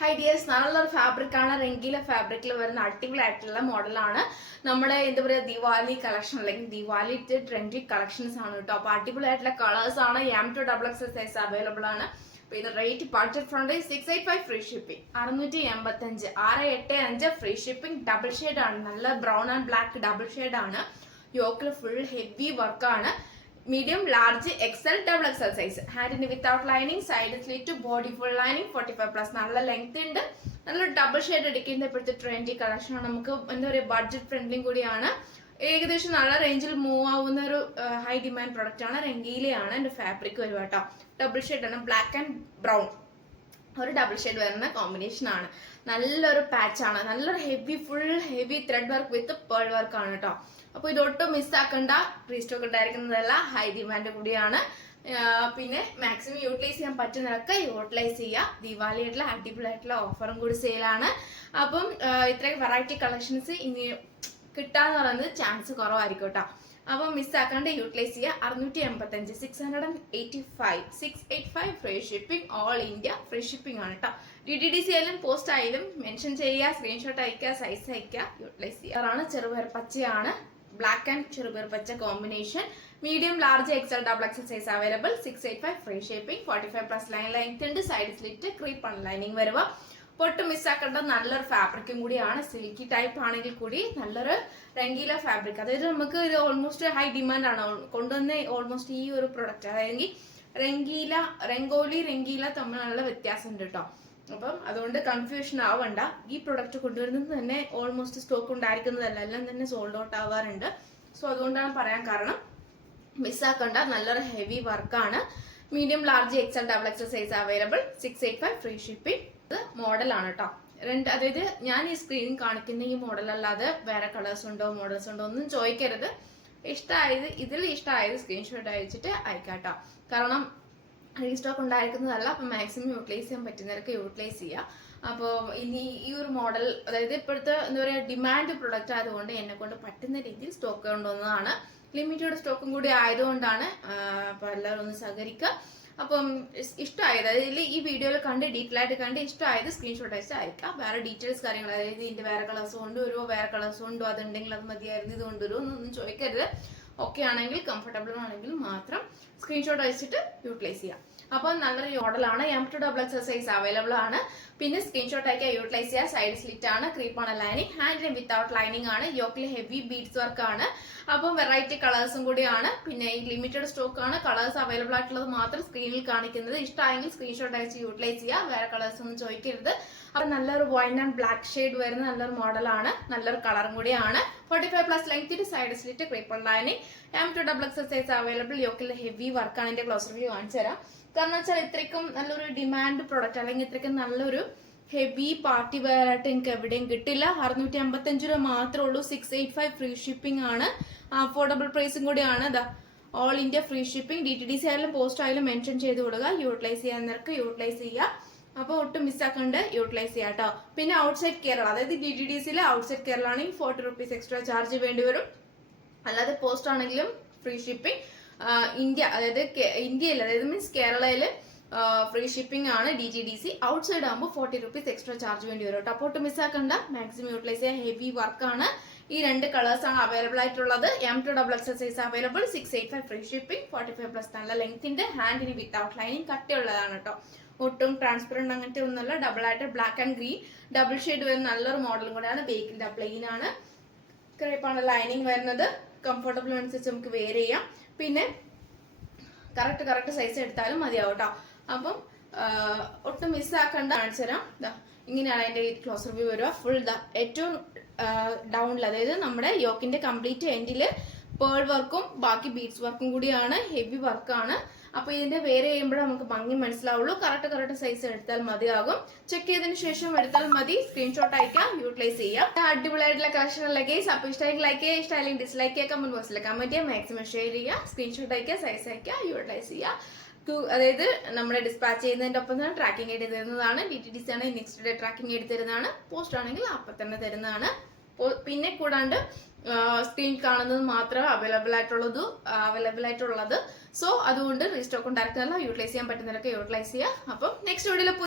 Hi dears, നല്ലൊരു ഫാബ്രിക്കാണ്. റംഗീല ഫാബ്രിക്കിൽ വരുന്ന അടിപൊളിയായിട്ടുള്ള മോഡലാണ്. നമ്മുടെ എന്താ പറയുക, ദിവാലി കളക്ഷൻ അല്ലെങ്കിൽ ദിവാലി ട്രെൻഡി കളക്ഷൻസ് ആണ് കേട്ടോ. അപ്പോൾ അടിപൊളിയായിട്ടുള്ള കളേഴ്സ് ആണ്. M2XX സൈസ് അവൈലബിൾ ആണ്. പിന്നെ rate budget friend 685 free shipping, 685, 685 free shipping. Double shade ആണ്, നല്ല brown and black double shade ആണ്. യോക്കിൽ ഫുൾ ഹെവി വർക്കാണ്. Medium, large, XL, XXL size. ഹാൻഡിന് without lining, side slit, body full lining, 45+. നല്ല length ഉണ്ട്. നല്ലൊരു ഡബിൾ ഷെയ്ഡ് അടിക്കുന്ന ഇപ്പോഴത്തെ ട്രെൻഡി കളക്ഷൻ ആണ്. നമുക്ക് എന്താ പറയുക, ബഡ്ജറ്റ് ഫ്രണ്ട്ലിയും കൂടിയാണ്. ഏകദേശം നല്ല റേഞ്ചിൽ മൂവ് ആവുന്ന ഒരു ഹൈ ഡിമാൻഡ് പ്രൊഡക്റ്റ് ആണ്. രംഗീലയാണ് എൻ്റെ ഫാബ്രിക് വരുക കേട്ടോ. ഡബിൾ ഷെയ്ഡ് ആണ്, ബ്ലാക്ക് ആൻഡ് ബ്രൗൺ ഒരു ഡബിൾ ഷെയ്ഡ് വരുന്ന കോമ്പിനേഷൻ ആണ്. നല്ലൊരു പാച്ച് ആണ്. നല്ലൊരു heavy, full heavy thread work with pearl work ആണ് കേട്ടോ. അപ്പോൾ ഇതൊട്ടും മിസ്സാക്കണ്ട. റീസ്റ്റോക്ക് ഉണ്ടായിരിക്കുന്നതല്ല, ഹൈ ഡിമാൻഡ് കൂടിയാണ്. പിന്നെ മാക്സിമം യൂട്ടിലൈസ് ചെയ്യാൻ പറ്റുന്നതൊക്കെ യൂട്ടിലൈസ് ചെയ്യുക. ദിവാലിയായിട്ടുള്ള അടിപൊളിയായിട്ടുള്ള ഓഫറും കൂടി സെയിലാണ്. അപ്പം ഇത്രയും വെറൈറ്റി കളക്ഷൻസ് ഇനി കിട്ടാന്ന് പറയുന്നത് ചാൻസ് കുറവായിരിക്കും കേട്ടോ. അപ്പോൾ മിസ്സാക്കാണ്ട് യൂട്ടിലൈസ് ചെയ്യുക. 685, 685, 685 free shipping. All India free shipping ആണ് കേട്ടോ. DTDC ആയാലും പോസ്റ്റ് ആയാലും മെൻഷൻ ചെയ്യുക, സ്ക്രീൻഷോട്ട് അയക്കുക, സൈസ് അയക്കുക, യൂട്ടിലൈസ് ചെയ്യുക. ചെറുപയർ പച്ചയാണ്, ബ്ലാക്ക് ആൻഡ് ചെറുപയർ പച്ച combination. Medium, large, XL, XXL size available. 685 free shipping. 45+ line length ഉണ്ട്. സൈഡ് സ്ലിറ്റ്, ക്രീപ്പ് ആണ് ലൈനിങ് വരുക. പൊട്ട് മിസ്സാക്കേണ്ട നല്ലൊരു ഫാബ്രിക്കും കൂടിയാണ്. സിൽക്കി ടൈപ്പ് ആണെങ്കിൽ കൂടി നല്ലൊരു രംഗീല ഫാബ്രിക്. അതായത് നമുക്ക് ഇത് ഓൾമോസ്റ്റ് ഹൈ ഡിമാൻഡ് ആണ് കൊണ്ടുവന്ന ഓൾമോസ്റ്റ് ഈ ഒരു പ്രൊഡക്റ്റ്. അതായത് രംഗോലി രംഗീല തമ്മിൽ നല്ല വ്യത്യാസം ഉണ്ട് കേട്ടോ. അപ്പം അതുകൊണ്ട് കൺഫ്യൂഷൻ ആവണ്ട. ഈ പ്രൊഡക്റ്റ് കൊണ്ടുവരുന്നത് തന്നെ ഓൾമോസ്റ്റ് സ്റ്റോക്ക് ഉണ്ടായിരിക്കുന്നതല്ല, എല്ലാം തന്നെ സോൾഡ് ഔട്ട് ആവാറുണ്ട്. സോ അതുകൊണ്ടാണ് പറയാൻ കാരണം. മിസ്സാക്കണ്ട, നല്ലൊരു ഹെവി വർക്കാണ്. Medium, large, XL, XXL size available. 685 free shipping. ഇത് മോഡലാണ് കേട്ടോ. അതായത് ഞാൻ ഈ സ്ക്രീനിൽ കാണിക്കുന്ന ഈ മോഡൽ അല്ലാതെ വേറെ കളേഴ്സ് ഉണ്ടോ, മോഡൽസ് ഉണ്ടോ ഒന്നും ചോദിക്കരുത്. ഇതിൽ ഇഷ്ടമായത് സ്ക്രീൻഷോട്ട് അയച്ചിട്ട് അയക്കാം കേട്ടോ. കാരണം റീസ്റ്റോക്ക് ഉണ്ടായിരിക്കുന്നതല്ല. അപ്പം മാക്സിമം യൂട്ടിലൈസ് ചെയ്യാൻ പറ്റുന്നവർക്ക് യൂട്ടിലൈസ് ചെയ്യുക. അപ്പോൾ ഇനി ഈ ഒരു മോഡൽ, അതായത് ഇപ്പോഴത്തെ എന്താ പറയുക, ഡിമാൻഡ് പ്രൊഡക്റ്റ് ആയതുകൊണ്ട് എന്നെ കൊണ്ട് പറ്റുന്ന രീതിയിൽ സ്റ്റോക്ക് കൊണ്ടുവന്നതാണ്. ലിമിറ്റഡ് സ്റ്റോക്കും കൂടി ആയതുകൊണ്ടാണ്. അപ്പോൾ എല്ലാവരും ഒന്ന് സഹകരിക്കുക. അപ്പം ഇഷ്ടമായത്, അതിൽ ഈ വീഡിയോയിൽ കണ്ട് ഡീറ്റെയിൽ ആയിട്ട് കണ്ട് ഇഷ്ടമായത് സ്ക്രീൻഷോട്ട് അയച്ച് അയക്കാം. വേറെ ഡീറ്റെയിൽസ് കാര്യങ്ങൾ, അതായത് ഇതിന്റെ വേറെ കളേഴ്സ് കൊണ്ടുവരുമോ, വേറെ കളേഴ്സ് കൊണ്ടോ, അതുണ്ടെങ്കിൽ അത് മതിയായിരുന്നു, ഇത് കൊണ്ടുവരുമോ എന്നൊന്നും ചോദിക്കരുത്. ഓക്കെ ആണെങ്കിൽ, കംഫർട്ടബിൾ ആണെങ്കിൽ മാത്രം സ്ക്രീൻഷോട്ട് അയച്ചിട്ട് യൂട്ടിലൈസ് ചെയ്യാം. അപ്പോൾ നല്ലൊരു മോഡലാണ്. M2XX സൈസ് അവൈലബിൾ ആണ്. പിന്നെ സ്ക്രീൻഷോട്ട് അയക്കാൻ യൂട്ടിലൈസ് ചെയ്യുക. സൈഡ് സ്ലിറ്റ് ആണ്, ക്രീപ്പാണ് ലൈനിങ്. ഹാൻഡിന് വിത്തൗട്ട് ലൈനിങ് ആണ്. യോക്കിൽ ഹെവി ബീഡ്സ് വർക്ക് ആണ്. അപ്പം വെറൈറ്റി കളേഴ്സും കൂടിയാണ്. പിന്നെ ഈ ലിമിറ്റഡ് സ്റ്റോക്ക് ആണ്. കളേഴ്സ് അവൈലബിൾ ആയിട്ടുള്ളത് മാത്രം സ്ക്രീനിൽ കാണിക്കുന്നത്. ഇഷ്ടമായെങ്കിൽ സ്ക്രീൻഷോട്ട് അയച്ച് യൂട്ടിലൈസ് ചെയ്യുക. വേറെ കളേഴ്സ് ഒന്നും ചോദിക്കരുത്. അപ്പം നല്ലൊരു വൈൻ ആൻഡ് ബ്ലാക്ക് ഷെയ്ഡ് വരുന്ന നല്ലൊരു മോഡലാണ്. നല്ലൊരു കളറും കൂടിയാണ്. 45+ length, side slit, creeper lining. M2XX size available. യോക്കിൽ ഹെവി വർക്കാണ്. എൻ്റെ ക്ലോസ് റിവ്യൂ കാണിച്ചു തരാം. കാരണം വെച്ചാൽ ഇത്രയ്ക്കും നല്ലൊരു ഡിമാൻഡ് പ്രൊഡക്റ്റ്, അല്ലെങ്കിൽ ഇത്രയ്ക്കും നല്ലൊരു ഹെവി പാർട്ടി വെയർ ആയിട്ട് എനിക്ക് എവിടെയും കിട്ടില്ല. 655 രൂപ മാത്രമേ ഉള്ളൂ. 685 ഫ്രീ ഷിപ്പിംഗ് ആണ്. അഫോർഡബിൾ പ്രൈസും കൂടിയാണ്. All India free shipping. DTDC ആയാലും പോസ്റ്റ് ആയാലും മെൻഷൻ ചെയ്ത് കൊടുക്കുക. യൂട്ടിലൈസ് ചെയ്യാന്നവർക്ക് യൂട്ടിലൈസ് ചെയ്യുക. അപ്പോൾ ഒട്ടും മിസ്സാക്കണ്ട്, യൂട്ടിലൈസ് ചെയ്യാം കേട്ടോ. പിന്നെ ഔട്ട്സൈഡ് കേരള, അതായത് DTDCയിൽ ഔട്ട്സൈഡ് കേരള ആണെങ്കിൽ 40 റുപ്പീസ് എക്സ്ട്രാ ചാർജ് വേണ്ടി വരും. അല്ലാതെ പോസ്റ്റ് ആണെങ്കിലും ഫ്രീ ഷിപ്പിംഗ്. ഇന്ത്യ, അതായത് ഇന്ത്യയിൽ, അതായത് മീൻസ് കേരളയിൽ ഫ്രീ ഷിപ്പിംഗ് ആണ്. DTDC ഔട്ട്സൈഡ് ആകുമ്പോൾ 40 റുപ്പീസ് എക്സ്ട്രാ ചാർജ് വേണ്ടി വരും കേട്ടോ. അപ്പോൾ ഒട്ടും മിസ്സാക്കണ്ട, മാക്സിമം യൂട്ടിലൈസ് ചെയ്യാൻ. ഹെവി വർക്കാണ്. ഈ 2 കളേഴ്സ് ആണ് അവൈലബിൾ ആയിട്ടുള്ളത്. M2XX size available. 685 free shipping. 45+ നല്ല ലെങ്ത്തിന്റെ. ഹാൻഡിന് വിത്തൗട്ട് ലൈനിങ്, കട്ടിയുള്ളതാണ് കേട്ടോ. ഒട്ടും ട്രാൻസ്പെറന്റ് അങ്ങനത്തെ ഒന്നുമല്ല. ഡബിൾ ആയിട്ട് black and green double shade വരുന്ന നല്ലൊരു മോഡലും കൂടെയാണ്. ബേക്കിന്റെ പ്ലെയിൻ ആണ്. ക്രേപ്പാണ് ലൈനിങ് വരുന്നത്. കംഫർട്ടബിൾ അനുസരിച്ച് നമുക്ക് വെയർ ചെയ്യാം. പിന്നെ കറക്റ്റ് സൈസ് എടുത്താലും മതിയാവും കേട്ടോ. അപ്പം ഒട്ടും മിസ്സാക്കണ്ട. കാണിച്ചു തരാം. ഇങ്ങനെയാണ് അതിന്റെ ക്ലോസ് റിവ്യൂ വരിക. ഫുൾ ഏറ്റവും ഡൗണിൽ, അതായത് നമ്മുടെ യോക്കിന്റെ കംപ്ലീറ്റ് എൻഡില് പേൾ വർക്കും ബാക്കി ബീഡ്സ് വർക്കും കൂടിയാണ്. ഹെവി വർക്കാണ്. അപ്പൊ ഇതിന്റെ വേറെ ചെയ്യുമ്പോഴേ നമുക്ക് ഭംഗി മനസ്സിലാവുള്ളൂ. കറക്റ്റ് സൈസ് എടുത്താൽ മതിയാകും. ചെക്ക് ചെയ്തതിന് ശേഷം എടുത്താൽ മതി. സ്ക്രീൻഷോട്ട് അയക്കാം, യൂട്ടിലൈസ് ചെയ്യാം. അടിപൊളിയായിട്ടുള്ള കളക്ഷനിലേക്ക്. അപ്പോൾ ഇഷ്ടമെങ്കിൽ ലൈക്ക് ചെയ്യുക, ഇഷ്ടമായില്ലെങ്കിൽ ഡിസ്ലൈക്ക് ചെയ്യുക, കമന്റ് ബോക്സിൽ കമന്റ് ചെയ്യുക, മാക്സിമം ഷെയർ ചെയ്യുക, സ്ക്രീൻഷോട്ട് അയക്കുക, സൈസ് അയക്കുക, യൂട്ടിലൈസ് ചെയ്യുക. അതായത് നമ്മുടെ ഡിസ്പാച്ച് ചെയ്യുന്നതിന്റെ ഒപ്പം തന്നെ ട്രാക്കിംഗ് ആയിട്ട് തരുന്നതാണ്. DTDC ആണെങ്കിൽ നെക്സ്റ്റ് ഡേ ട്രാക്കിംഗ് ആയിട്ട് തരുന്നതാണ്. പോസ്റ്റ് ആണെങ്കിൽ അപ്പം തന്നെ തരുന്നതാണ്. പിന്നെ കൂടാണ്ട് സ്ക്രീൻ കാണുന്നത് മാത്രമേ അവൈലബിൾ ആയിട്ടുള്ളത്. സോ അതുകൊണ്ട് റീസ്റ്റോക്ക് ഉണ്ടായിരുന്നല്ല. യൂട്ടിലൈസ് ചെയ്യാൻ പറ്റുന്നവരൊക്കെ യൂട്ടിലൈസ് ചെയ്യുക. അപ്പം നെക്സ്റ്റ് വീഡിയോയിൽ